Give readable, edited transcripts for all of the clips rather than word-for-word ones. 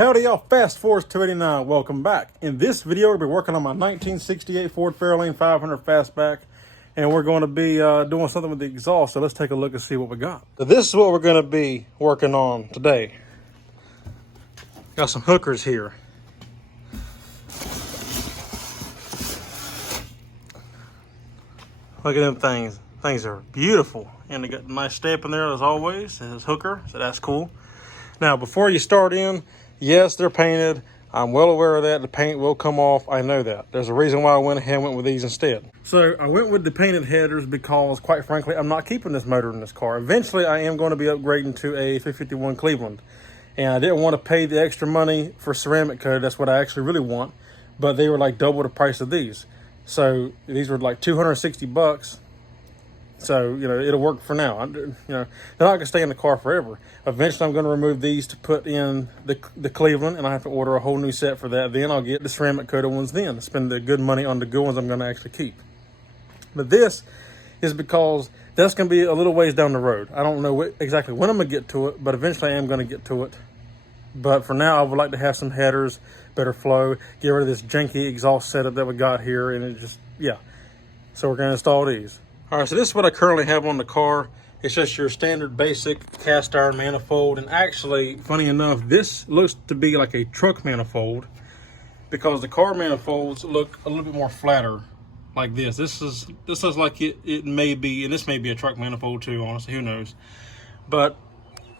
Howdy y'all, Fast Force 289, welcome back. In this video, we'll be working on my 1968 Ford Fairlane 500 Fastback, and we're going to be doing something with the exhaust, so let's take a look and see what we got. So this is what we're going to be working on today. Got some hookers here. Look at them things. Things are beautiful, and they got a nice stamp in there as always. It says hooker, so that's cool. Now, before you start in, yes, they're painted. I'm well aware of that. The paint will come off. I know that. There's a reason why I went ahead and went with these instead. So I went with the painted headers because, quite frankly, I'm not keeping this motor in this car. Eventually, I am going to be upgrading to a 351 Cleveland. And I didn't want to pay the extra money for ceramic coated. That's what I actually really want. But they were like double the price of these. So these were like 260 bucks. So, you know, it'll work for now. You know, they're not going to stay in the car forever. Eventually, I'm going to remove these to put in the Cleveland, and I have to order a whole new set for that. Then I'll get the ceramic coated ones then. Spend the good money on the good ones I'm going to actually keep. But this is because that's going to be a little ways down the road. I don't know exactly when I'm going to get to it, but eventually I am going to get to it. But for now, I would like to have some headers, better flow, get rid of this janky exhaust setup that we got here, and it just, yeah. So we're going to install these. All right, so this is what I currently have on the car. It's just your standard basic cast iron manifold. And actually, funny enough, this looks to be like a truck manifold because the car manifolds look a little bit more flatter like this. This looks like it may be, and this may be a truck manifold too, honestly, who knows. But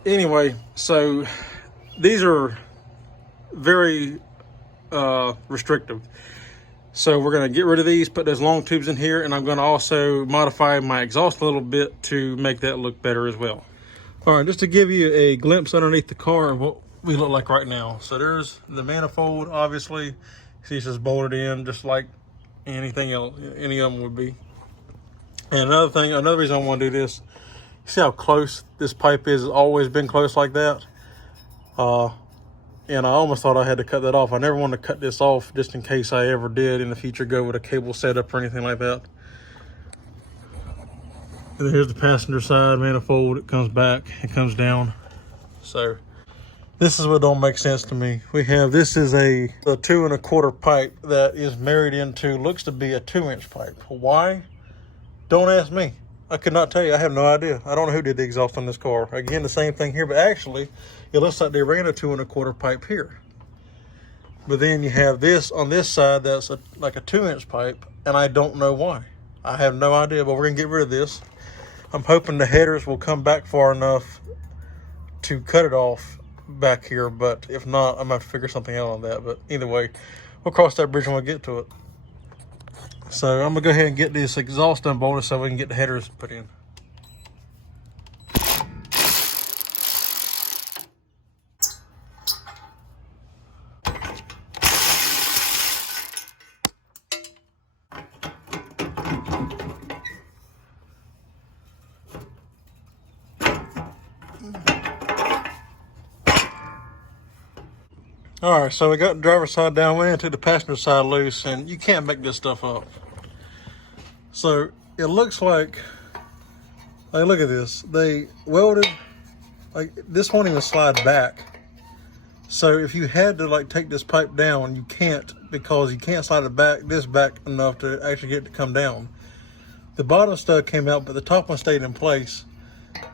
anyway, so these are very restrictive. So we're going to get rid of these, put those long tubes in here, and I'm going to also modify my exhaust a little bit to make that look better as well. All right, just to give you a glimpse underneath the car of what we look like right now. So there's the manifold, obviously. See, it's just bolted in just like anything else, any of them would be. And another reason I want to do this, see how close this pipe is? It's always been close like that. And I almost thought I had to cut that off. I never wanted to cut this off just in case I ever did in the future go with a cable setup or anything like that. And then here's the passenger side manifold. It comes back, it comes down. So this is what don't make sense to me. This is a 2 1/4 pipe that is married into, looks to be a 2-inch pipe. Why? Don't ask me. I could not tell you. I have no idea. I don't know who did the exhaust on this car. Again, the same thing here, but actually, it looks like they ran a 2 1/4 pipe here. But then you have this on this side that's like a 2-inch pipe, and I don't know why. I have no idea, but we're going to get rid of this. I'm hoping the headers will come back far enough to cut it off back here, but if not, I'm going to have to figure something out on that. But either way, we'll cross that bridge when we get to it. So I'm going to go ahead and get this exhaust unbolted so we can get the headers put in. All right, so we got the driver's side down, we took the passenger side loose, and you can't make this stuff up. So it looks like look at this. They welded, like this won't even slide back. So if you had to like take this pipe down, you can't, because you can't slide it back, this back enough to actually get it to come down. The bottom stud came out, but the top one stayed in place.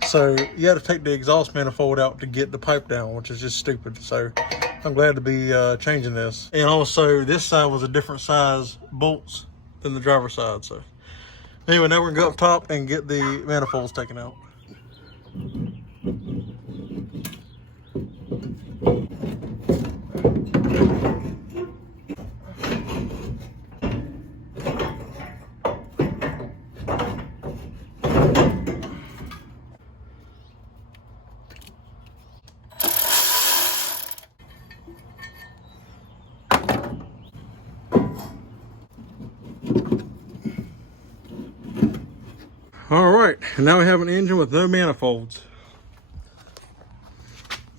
So you had to take the exhaust manifold out to get the pipe down, which is just stupid. So I'm glad to be changing this. And also this side was a different size bolts than the driver's side. So anyway, now we're gonna go up top and get the manifolds taken out. All right, now we have an engine with no manifolds.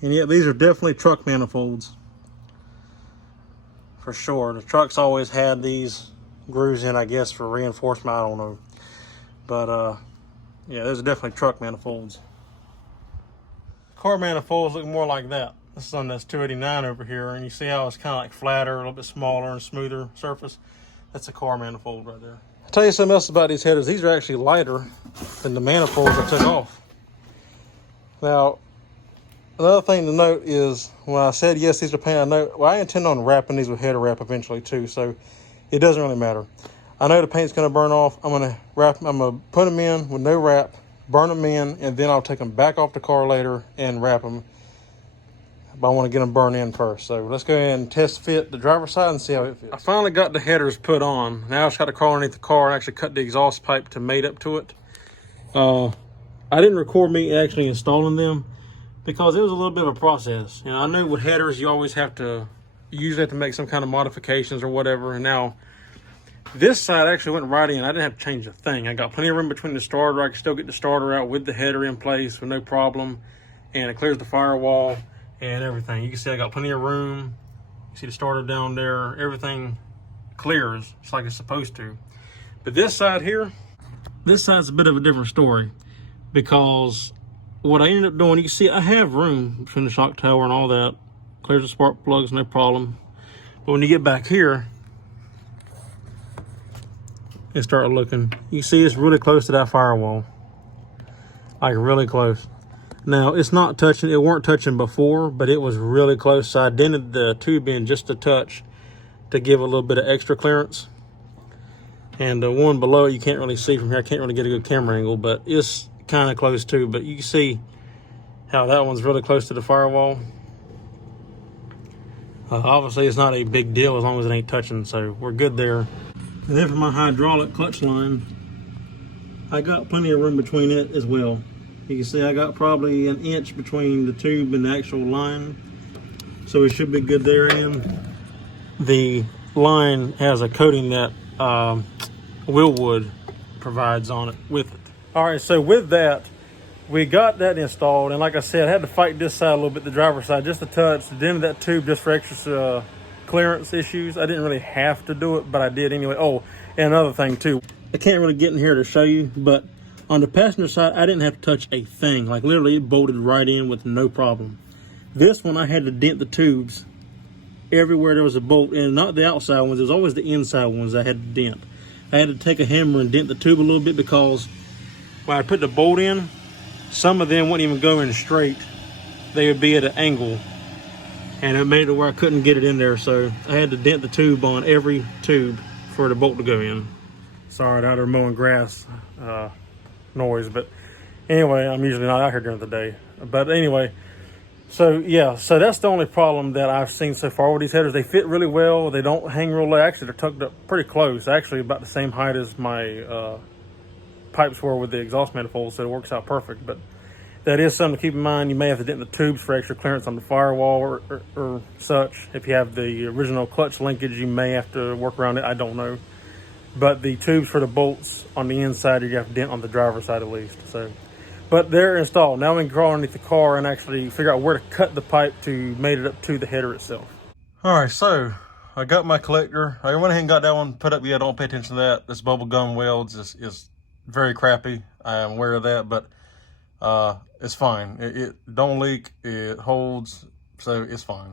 And yet these are definitely truck manifolds. For sure. The trucks always had these grooves in, I guess, for reinforcement, I don't know. But yeah, those are definitely truck manifolds. Car manifolds look more like that. This is on this 289 over here, and you see how it's kind of like flatter, a little bit smaller and smoother surface. That's a car manifold right there. I'll tell you something else about these headers. These are actually lighter than the manifolds I took off. Now, another thing to note is when I said yes, these are painted, I intend on wrapping these with header wrap eventually too, so it doesn't really matter. I know the paint's going to burn off. I'm going to put them in with no wrap, burn them in, and then I'll take them back off the car later and wrap them. But I want to get them burned in first. So let's go ahead and test fit the driver's side and see how it fits. I finally got the headers put on. Now I just got to crawl underneath the car and actually cut the exhaust pipe to mate up to it. I didn't record me actually installing them because it was a little bit of a process. You know, I know with headers you usually have to make some kind of modifications or whatever. And now this side actually went right in. I didn't have to change a thing. I got plenty of room between the starter. I can still get the starter out with the header in place with no problem. And it clears the firewall and everything. You can see I got plenty of room. You see the starter down there. Everything clears just like it's supposed to. But this side here, this side's a bit of a different story because what I ended up doing, you can see I have room between the shock tower and all that. Clears the spark plugs, no problem. But when you get back here and start looking, you see it's really close to that firewall. Like really close. Now it's not touching, it weren't touching before, but it was really close. So I dented the tube in just a touch to give a little bit of extra clearance. And the one below you can't really see from here. I can't really get a good camera angle, but it's kind of close too. But you can see how that one's really close to the firewall. Obviously it's not a big deal as long as it ain't touching, so we're good there. And then for my hydraulic clutch line, I got plenty of room between it as well. You can see I got probably an inch between the tube and the actual line, so it should be good there. And the line has a coating that Willwood provides on it with it. All right, so with that, we got that installed, and like I said, I had to fight this side a little bit, the driver's side, just a touch, the end of that tube just for extra clearance issues. I didn't really have to do it, but I did anyway. Oh, and another thing too, I can't really get in here to show you, but on the passenger side, I didn't have to touch a thing. Like literally it bolted right in with no problem. This one, I had to dent the tubes everywhere there was a bolt, and not the outside ones, it was always the inside ones I had to dent. I had to take a hammer and dent the tube a little bit because when I put the bolt in, some of them wouldn't even go in straight. They would be at an angle, and it made it where I couldn't get it in there. So I had to dent the tube on every tube for the bolt to go in. Sorry, out there mowing grass noise, but anyway, I'm usually not out here during the day. But anyway, so yeah, so that's the only problem that I've seen so far with these headers. They fit really well. They don't hang real low. Actually, they're tucked up pretty close. Actually, about the same height as my pipes were with the exhaust manifold, so it works out perfect. But that is something to keep in mind. You may have to dent the tubes for extra clearance on the firewall or such. If you have the original clutch linkage, you may have to work around it. I don't know. But the tubes for the bolts on the inside, you have to dent on the driver's side at least. So, but they're installed. Now we can crawl underneath the car and actually figure out where to cut the pipe to mate it up to the header itself. All right, so I got my collector. I went ahead and got that one put up. Yeah, don't pay attention to that. This bubble gum welds is very crappy. I am aware of that, but it's fine. It don't leak. It holds, so it's fine.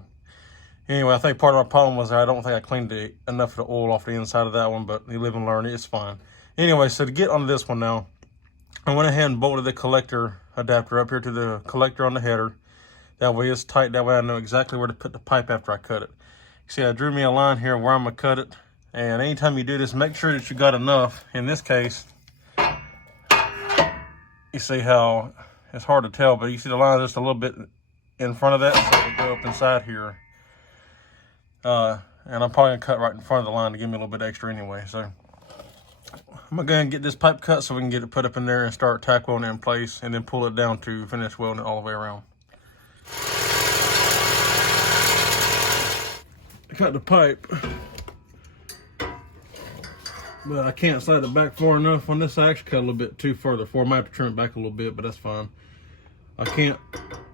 Anyway, I think part of my problem was I don't think I cleaned enough of the oil off the inside of that one, but you live and learn. It's fine. Anyway, so to get onto this one now, I went ahead and bolted the collector adapter up here to the collector on the header. That way it's tight. That way I know exactly where to put the pipe after I cut it. See, I drew me a line here where I'm going to cut it. And anytime you do this, make sure that you got enough. In this case, you see how it's hard to tell, but you see the line just a little bit in front of that, so it'll go up inside here. And I'm probably gonna cut right in front of the line to give me a little bit extra anyway. So I'm gonna go ahead and get this pipe cut so we can get it put up in there and start tack welding it in place, and then pull it down to finish welding it all the way around. I cut the pipe, but I can't slide it back far enough on this. I actually cut a little bit too further forward. I might have to trim it back a little bit, but that's fine. I can't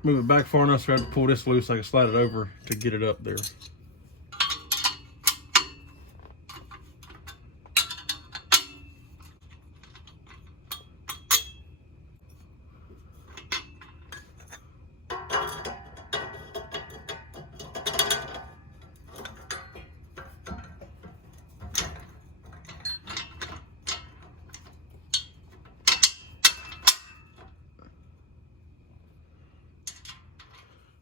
move it back far enough, so I have to pull this loose so I can slide it over to get it up there.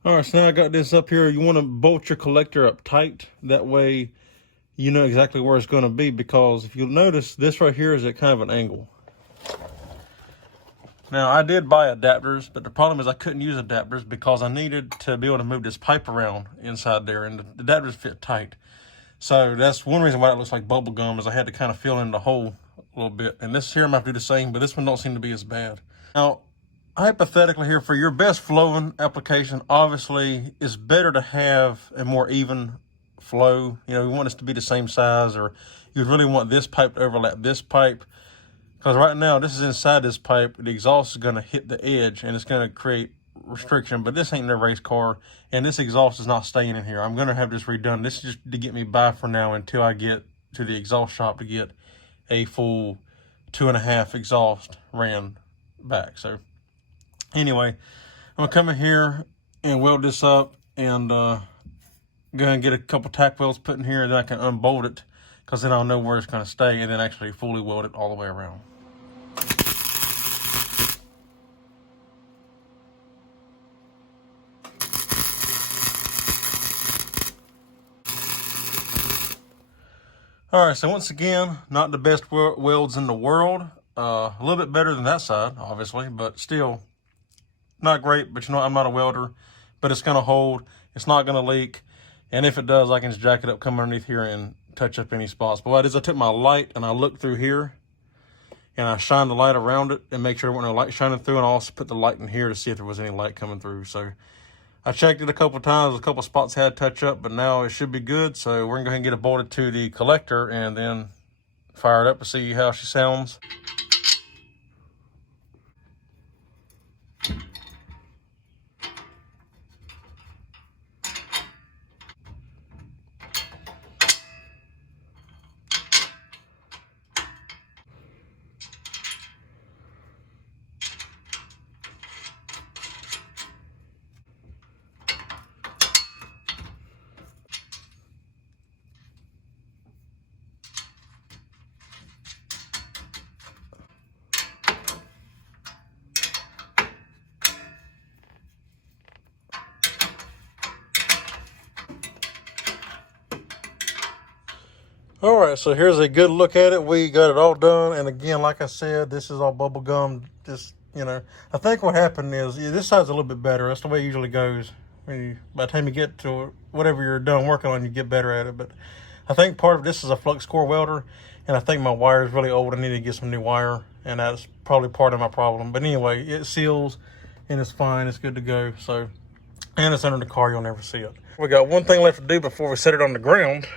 All right, so now I got this up here. You want to bolt your collector up tight. That way you know exactly where it's going to be, because if you'll notice, this right here is at kind of an angle. Now, I did buy adapters, but the problem is I couldn't use adapters because I needed to be able to move this pipe around inside there, and the adapters fit tight. So that's one reason why it looks like bubble gum, is I had to kind of fill in the hole a little bit. And this here I'm going to have to do the same, but this one don't seem to be as bad. Now, hypothetically here, for your best flowing application, obviously it's better to have a more even flow. You know, you want this to be the same size, or you really want this pipe to overlap this pipe. Because right now, this is inside this pipe, the exhaust is going to hit the edge, and it's going to create restriction. But this ain't no race car, and this exhaust is not staying in here. I'm going to have this redone. This is just to get me by for now until I get to the exhaust shop to get a full 2.5 exhaust ran back. So anyway, I'm going to come in here and weld this up, and go and get a couple tack welds put in here, and then I can unbolt it, because then I'll know where it's going to stay, and then actually fully weld it all the way around. All right, so once again, not the best welds in the world. A little bit better than that side, obviously, but still not great. But you know, I'm not a welder, but it's going to hold. It's not going to leak. And if it does, I can just jack it up, come underneath here, and touch up any spots. But what I did is I took my light and I looked through here, and I shined the light around it and make sure there wasn't no light shining through. And I also put the light in here to see if there was any light coming through. So I checked it a couple times. A couple spots had touch up, but now it should be good. So we're gonna go ahead and get it bolted to the collector and then fire it up to see how she sounds. All right, so here's a good look at it. We got it all done, and again, like I said, this is all bubble gum. Just, you know, I think what happened is, yeah, this side's a little bit better. That's the way it usually goes. By the time you get to whatever you're done working on, you get better at it. But I think part of this is a flux core welder, and I think my wire is really old. I need to get some new wire, and that's probably part of my problem. But anyway, it seals, and it's fine. It's good to go. So, and it's under the car. You'll never see it. We got one thing left to do before we set it on the ground.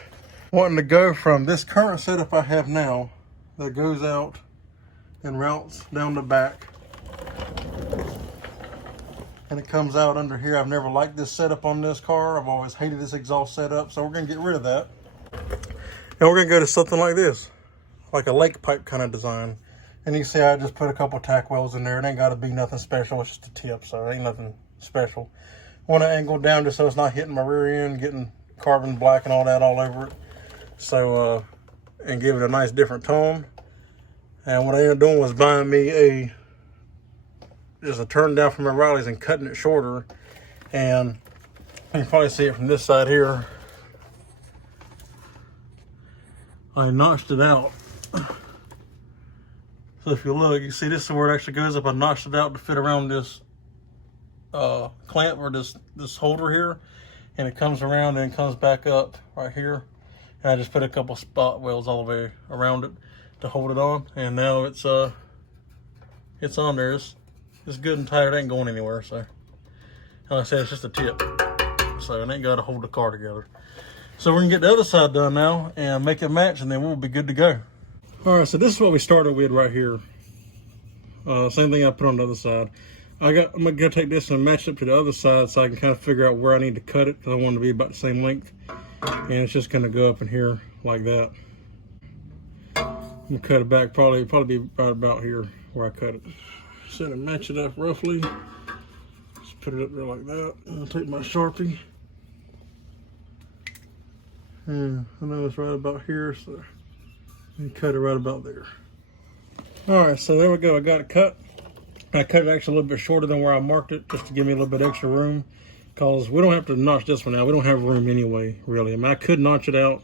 Wanting to go from this current setup I have now that goes out and routes down the back, and it comes out under here. I've never liked this setup on this car. I've always hated this exhaust setup, so we're going to get rid of that. And we're going to go to something like this, like a lake pipe kind of design. And you can see I just put a couple tack welds in there. It ain't got to be nothing special. It's just a tip, so it ain't nothing special. Want to angle down just so it's not hitting my rear end, getting carbon black and all that all over it. So, and give it a nice different tone. And what I ended up doing was buying me just a turn down from my Riley's and cutting it shorter. And you can probably see it from this side here. I notched it out. So if you look, you see this is where it actually goes up. I notched it out to fit around this clamp, or this holder here. And it comes around and comes back up right here. And I just put a couple spot welds all the way around it to hold it on, and now it's on there. It's good and tight. It ain't going anywhere. So, like I said, it's just a tip, so it ain't got to hold the car together. So we're gonna get the other side done now and make it match, and then we'll be good to go. All right, so this is what we started with right here. Same thing I put on the other side. I'm gonna take this and match it up to the other side so I can kind of figure out where I need to cut it, because I want it to be about the same length. And it's just gonna go up in here like that. I'm gonna cut it back, probably be right about here where I cut it. So to match it up roughly, just put it up there like that. And I'll take my Sharpie. And I know it's right about here, so and cut it right about there. All right, so there we go. I got it cut. I cut it actually a little bit shorter than where I marked it, just to give me a little bit extra room. because we don't have to notch this one out. We don't have room anyway, really. I mean, I could notch it out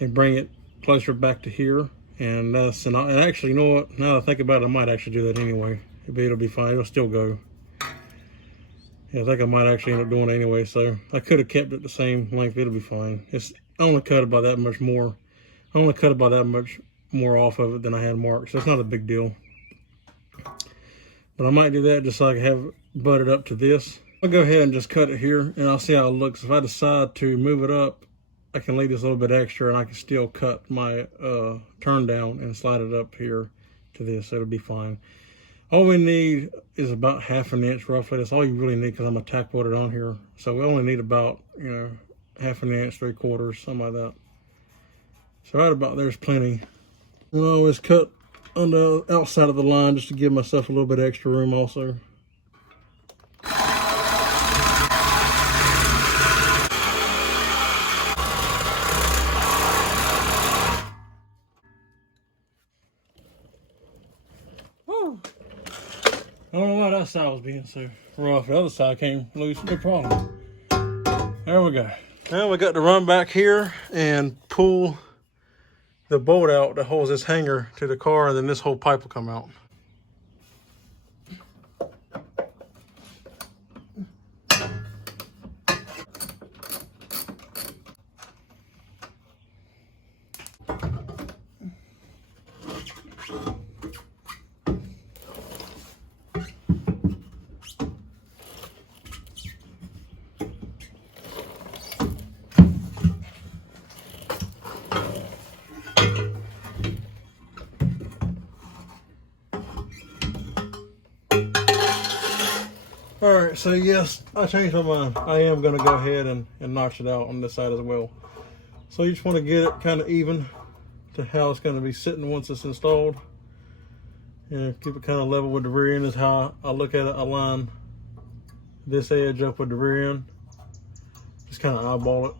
and bring it closer back to here, and actually, you know what? Now that I think about it, I might actually do that anyway. It'll be fine. It'll still go. Yeah, I think I might actually end up doing it anyway. So I could have kept it the same length. It'll be fine. It's I only cut about that much more. I only cut about that much more off of it than I had marked, so it's not a big deal. But I might do that just so I can have it butted up to this. I'll go ahead and just cut it here, and I'll see how it looks. If I decide to move it up, I can leave this a little bit extra, and I can still cut my turn down and slide it up here to this. So it'll be fine. All we need is about 1/2 inch roughly. That's all you really need, because I'm gonna tack weld it on here. So we only need about, 1/2 inch, 3/4, something like that. So right about there's plenty. And I always cut on the outside of the line just to give myself a little bit extra room also. Woo. I don't know why that side was being so rough. The other side came loose, no problem. There we go. Now we got to run back here and pull the bolt out that holds this hanger to the car, and then this whole pipe will come out. All right, so yes, I changed my mind. I am gonna go ahead and notch it out on this side as well. So you just wanna get it kind of even to how it's gonna be sitting once it's installed. And keep it kind of level with the rear end is how I look at it. I line this edge up with the rear end. Just kind of eyeball it.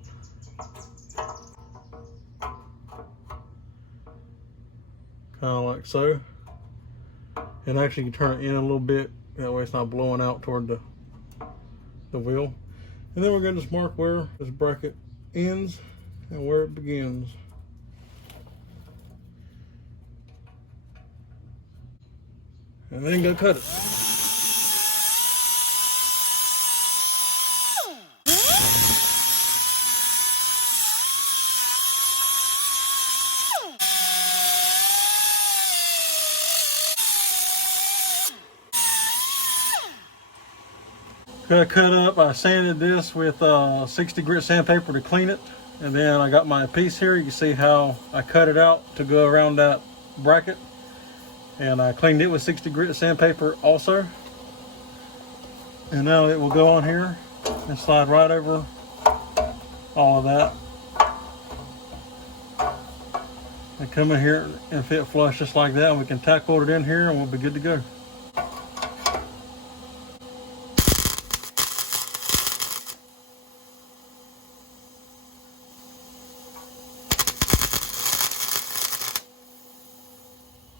Kind of like so. And actually you turn it in a little bit. That way it's not blowing out toward the wheel. And then we're going to just mark where this bracket ends and where it begins. And then go cut it. Got cut up. I sanded this with 60 grit sandpaper to clean it, and then I got my piece here. You can see how I cut it out to go around that bracket, and I cleaned it with 60 grit sandpaper also. And now it will go on here and slide right over all of that and come in here and fit flush just like that, and we can tack weld it in here and we'll be good to go.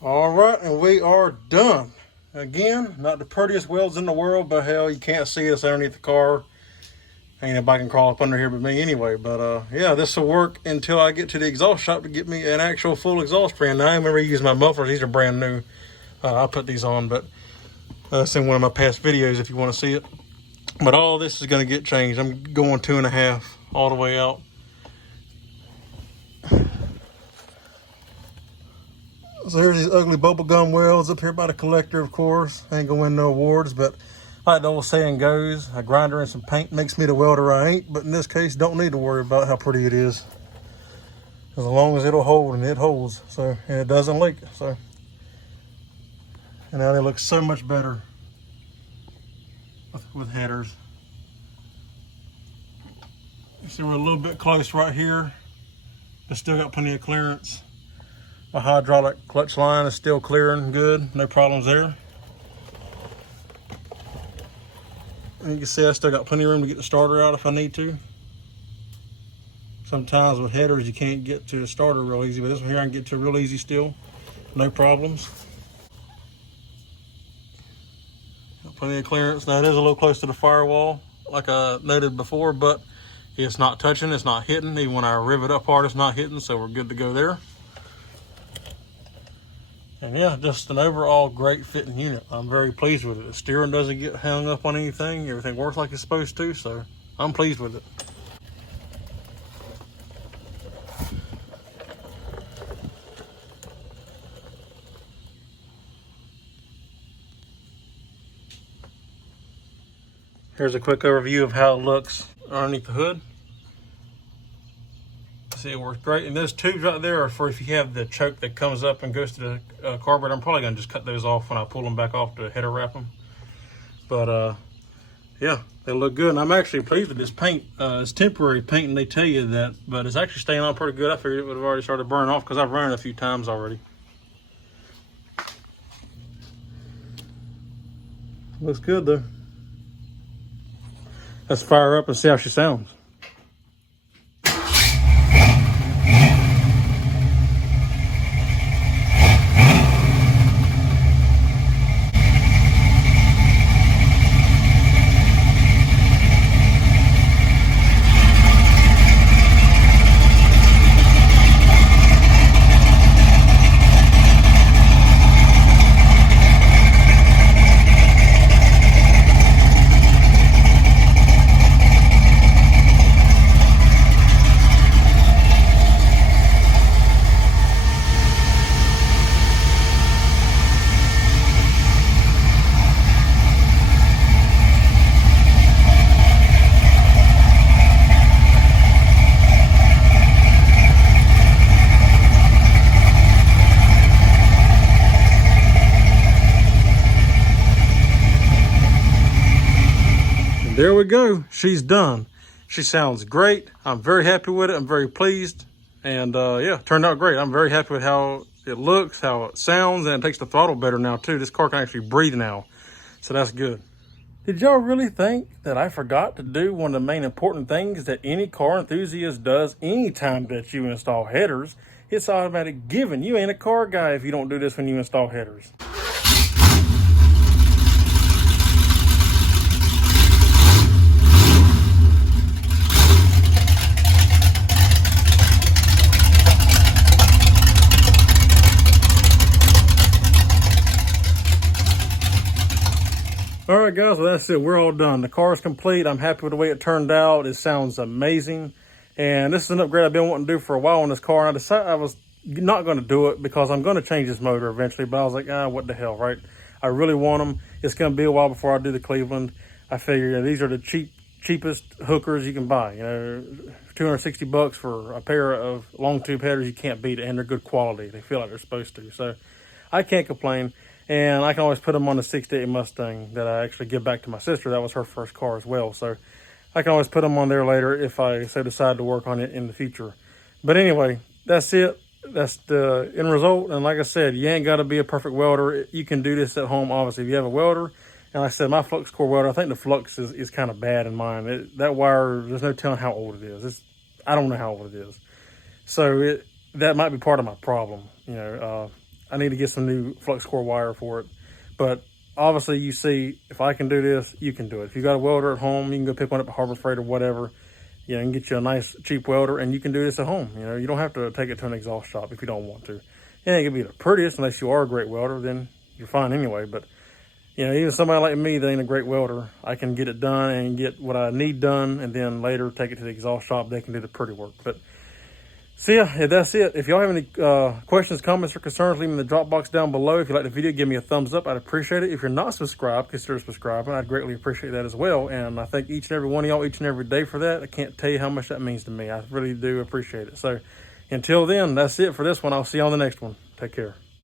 All right, and we are done. Again, not the prettiest welds in the world, but hell, you can't see us underneath the car. Ain't nobody can crawl up under here but me anyway. But yeah, this will work until I get to the exhaust shop to get me an actual full exhaust fan. Now, I remember using my mufflers. These are brand new. I put these on, but that's in one of my past videos if you want to see it. But all this is going to get changed. I'm going 2.5 all the way out. So here's these ugly bubblegum welds up here by the collector, of course. Ain't gonna win no awards, but like the old saying goes, a grinder and some paint makes me the welder I ain't. But in this case, don't need to worry about how pretty it is. As long as it'll hold, and it holds, so, and it doesn't leak. So, and now they look so much better with headers. You see we're a little bit close right here, but still got plenty of clearance. My hydraulic clutch line is still clearing good, no problems there. And you can see I still got plenty of room to get the starter out if I need to. Sometimes with headers you can't get to the starter real easy, but this one here I can get to real easy still, no problems. Got plenty of clearance. Now it is a little close to the firewall. like I noted before, but it's not touching, it's not hitting. Even when I rivet up hard, it's not hitting, so we're good to go there. And yeah, just an overall great fitting unit. I'm very pleased with it. The steering doesn't get hung up on anything. Everything works like it's supposed to, so I'm pleased with it. Here's a quick overview of how it looks underneath the hood. See, it works great. And those tubes right there are for if you have the choke that comes up and goes to the carburetor. I'm probably gonna just cut those off when I pull them back off to header wrap them. But yeah, they look good. And I'm actually pleased with this paint. It's temporary paint, and they tell you that, but it's actually staying on pretty good. I figured it would have already started burning off because I've run it a few times already. Looks good though. Let's fire her up and see how she sounds. There we go. She's done. She sounds great. I'm very happy with it. I'm very pleased. And yeah, turned out great. I'm very happy with how it looks, how it sounds, and it takes the throttle better now too. This car can actually breathe now. So that's good. Did y'all really think that I forgot to do one of the main important things that any car enthusiast does anytime that you install headers? It's automatic given. You ain't a car guy if you don't do this when you install headers. All right, guys, well, that's it. We're all done. The car is complete. I'm happy with the way it turned out. It sounds amazing. And this is an upgrade I've been wanting to do for a while on this car. And I decided I was not going to do it because I'm going to change this motor eventually. But I was like, what the hell, right? I really want them. It's going to be a while before I do the Cleveland. I figure these are the cheapest hookers you can buy. You know, $260 for a pair of long tube headers. You can't beat it, and they're good quality. They feel like they're supposed to. So I can't complain. And I can always put them on the 68 Mustang that I actually give back to my sister. That was her first car as well. So I can always put them on there later if I so decide to work on it in the future. But anyway, that's it. That's the end result. And like I said, you ain't got to be a perfect welder. You can do this at home, obviously. If you have a welder, and like I said, my flux core welder, I think the flux is kind of bad in mine. That wire, there's no telling how old it is. I don't know how old it is. So that might be part of my problem, you know. I need to get some new flux core wire for it. But obviously you see, if I can do this, you can do it. If you got a welder at home, you can go pick one up at Harbor Freight or whatever. You know, and get you a nice cheap welder, and you can do this at home. You know, you don't have to take it to an exhaust shop if you don't want to. It ain't gonna be the prettiest unless you are a great welder, then you're fine anyway. But you know, even somebody like me that ain't a great welder, I can get it done and get what I need done, and then later take it to the exhaust shop. They can do the pretty work. But so yeah, that's it. If y'all have any questions, comments, or concerns, leave them in the drop box down below. If you like the video, give me a thumbs up. I'd appreciate it. If you're not subscribed, consider subscribing. I'd greatly appreciate that as well. And I thank each and every one of y'all each and every day for that. I can't tell you how much that means to me. I really do appreciate it. So until then, that's it for this one. I'll see you on the next one. Take care.